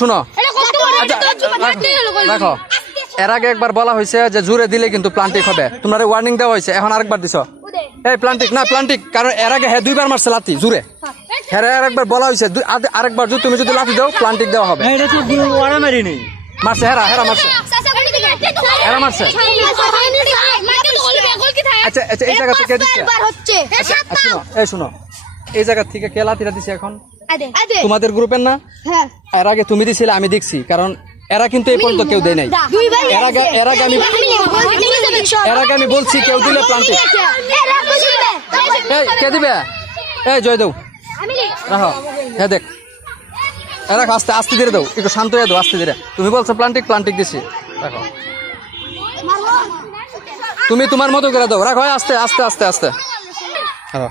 শুনো রাখো এর আগে একবার বলা হয়েছে যে জোরে দিলে কিন্তু প্লান্টিক হবে তোমার ওয়ার্নিং দেওয়া হয়েছে এখন আরেকবার দিছ এই প্লান্টিক না প্লান্টিক কারণ এর আগে হ্যাঁ 2 বার মারছে লাথি জোরে হ্যাঁ আরেকবার বলা হয়েছে আরেকবার যদি তুমি যদি লাথি দাও প্লান্টিক দেওয়া হবে মারছে হেরা মারছে এরা মারছে আচ্ছা আচ্ছা এই জায়গা থেকে দিচ্ছে এই শুনো এই জায়গা থেকে কে লাথিটা দিছে এখন তোমাদের গ্রুপের না এর আগে তুমি দিছিলে আমি দেখছি কারণ এরা কিন্তু এই পর্যন্ত কেউ দেয় নাই এর আগে আমি বলছি কেউ দিলে প্লান্টিক এই কে দিবে এই জয় দেও রাখো হ্যাঁ দেখ এরা আস্তে আস্তে ধীরে দাও একটু শান্ত হয়ে দাও আস্তে ধীরে তুমি বলছো প্লান্টিক দিছি রাখো তুমি তোমার মতো করে দাও রাখো আস্তে আস্তে আস্তে আস্তে রাখো